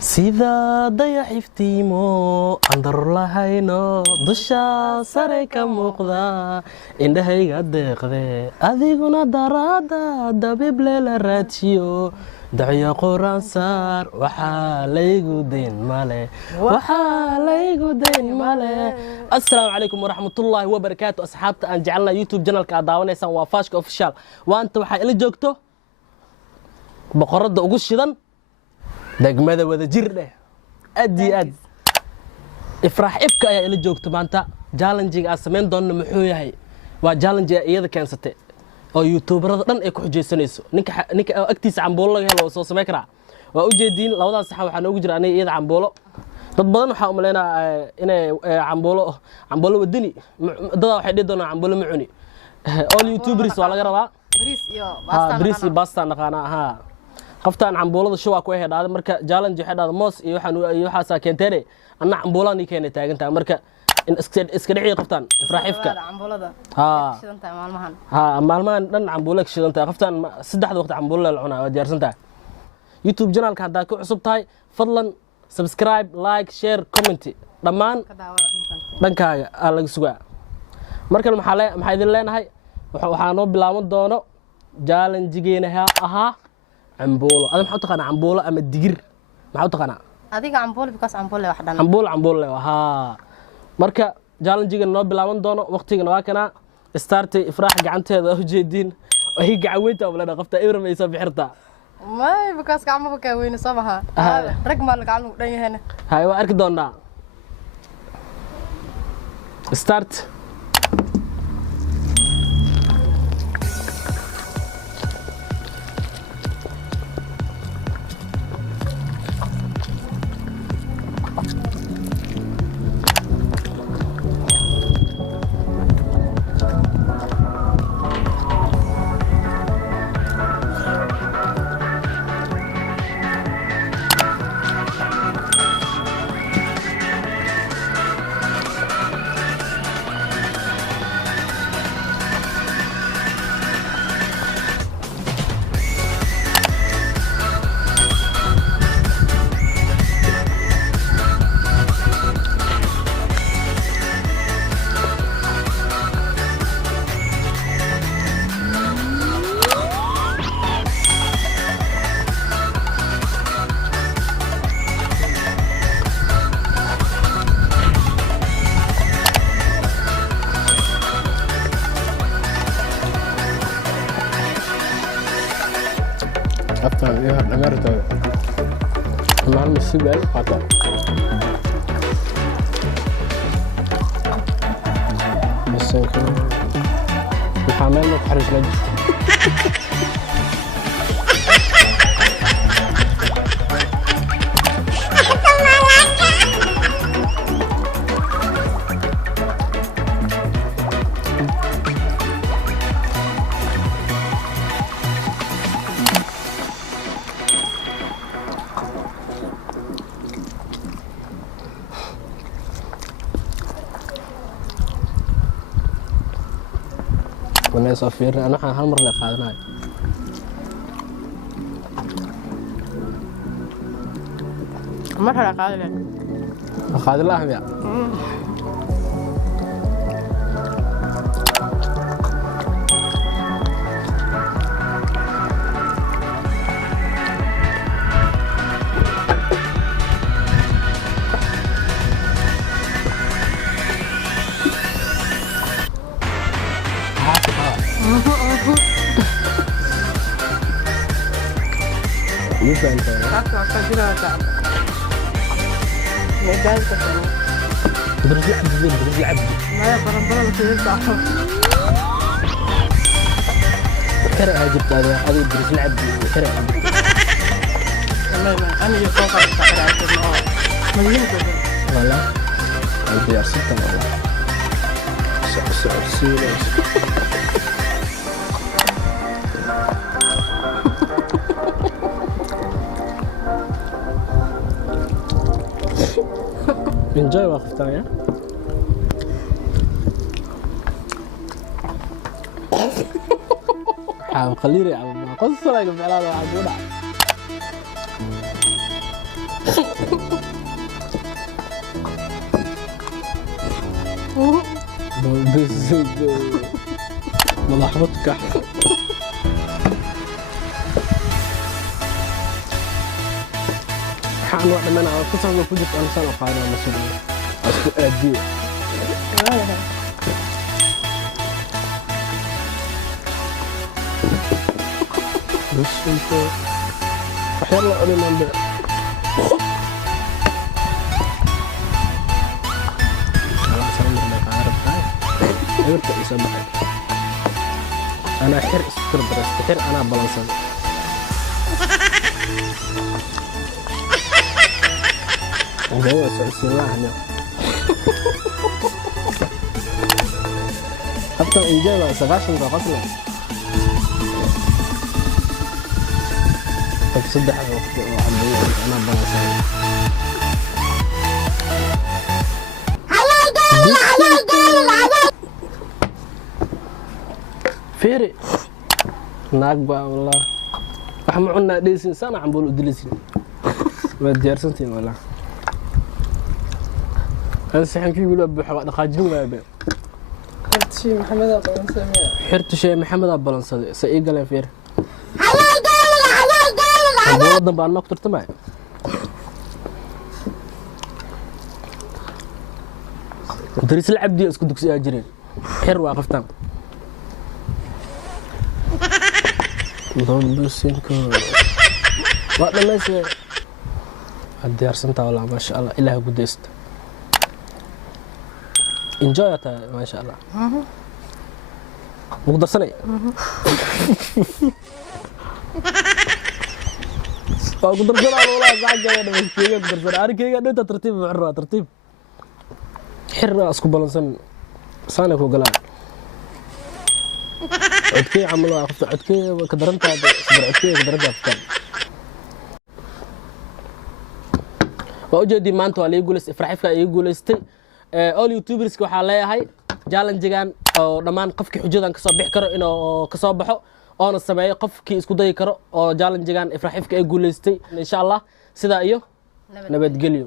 sida dayax iftiimo andar lahayno dusha sare ka muuqda indhahayga deeqde adiguna daraada dabib leela raadsiyo dacyo quraan saar waxaa laygu dayn male assalaamu calaykum waraxmatullaahi wabarakaatu asxaabta aan jecelnahay youtube channelka aad daawanaysaan waa Faashka Official waanta waxaa ila joogto boqorada ugu shidan degmada wada jir dheh aad iyo aad ifraax ifka ayaa ila joogto maanta challenge-ga aan samayn doonno muxuu yahay waa challenge iyada keensatay oo youtuberada dhan ay ku xujeysanayso ninka agtiisa cambuulo laga helo soo sameyn karaa waa u jeediin labadan saxan waxaa noogu jira aniga iyada cambuulo dad badan waxaa u maleynayaa inay cambuulo wadani dadaa waxay dhihi doonaan cambuulo ma cuni all youtubers waa laga rabaa bariis iyo basta naqaana haa qoftaan cambuulada shuwa ku heedhaada marka challenge waxay dhahdaa moos iyo waxaasa keenteene anna cambuulaan ii keenay taagantaa marka in iska dhiciyo qoftaan ifraaxifka maalmahan dhan cambuulo ka shidantahay qoftaan saddexda waqti cambuulo la cunaa waa diyaarsantahay youtube channelka haddaa ku cusub tahay fadlan subscribe like share comment dhammaan dhankaaga aa laga sugaa markan maxaa idin leenahay waxaa noo bilaaban doono challenge-geena ahaa cambuulo ada maxaa u taqaanaa cambuulo ama digir maxaa u taqaanaa adiga cambuulo because cambuulo wax dhan cambuulo haa marka challenge-geena noo bilaaban doono waqtigana waa kana startay ifraax gacanteeda u jeediin ay gacaweynta walaana qofta ibram ay soo bixirtaa may because gacmo ka weyn soo maha rag maal gacmo dhan yahay hay waa arki doonaa start أفتح فيها الأميرة المعلم السبعي قطع بس يمكن الحمام ما تحرش لجس وانا صافير انا هالمره اللي قادناي مرة قادله قاد الله يا يبقى انت بدرس العبد لا برمبرة بترجع كرع جبت هذا بدرس العبد كرع والله ما انا يفوق على مليون كده والله انت يا ستة والله سعر enjoy وقفتها يا حاول قليل يا عم قصة لك فعلا عبونا ملاحظتك حان واحد من أنا قصة ما كنت أنا سنة قاعدة مسؤولية أسكو أدي بس أنت أحيانا أقول لهم بقى عرفت يسمعك انا حر سكر برست حر انا بلنسان هو سؤال هنا حتى إجابة سبعشن قتلة فتصدح أنا بلنسان فيري ناقبة والله احنا عنا ديسين سنة عم بقول دلسين ما ديارسنتين والله أنا سحن كي يقولوا بحق دقاجين ما يبين حرت شي محمد أبو سميع حرت شي محمد أبو لنصدي سئي قال فير أبو وضن بأن ما كترت معي دريس العبدي اسكو دكسي أجرين حر واقفتان ضم بسينكو وقت ما يصير الديار سنتا والله ما شاء الله إله قدست انجويتها ما شاء الله مقدر سنة قدر سنة والله زعج أنا بس كذا قدر سنة أنا كذا أنت ترتيب بعرة ترتيب حرة أسكو بالانسان سانك وقلال عدكي عملوا عدكي كدرنت هذا صبر عدكي كدرنت أفكار وأوجدي ما أنتوا اللي يقول إفرح فيك يقول استي أول يوتيوبرز كحالة هاي جالن جيجان أو لما قفك حجدا كصبح كرو إنه كصبحه أنا السبعية قفك إسكو ضي كرو أو جالن جيجان إفرح فيك يقول استي إن شاء الله سدا أيوه نبت قليو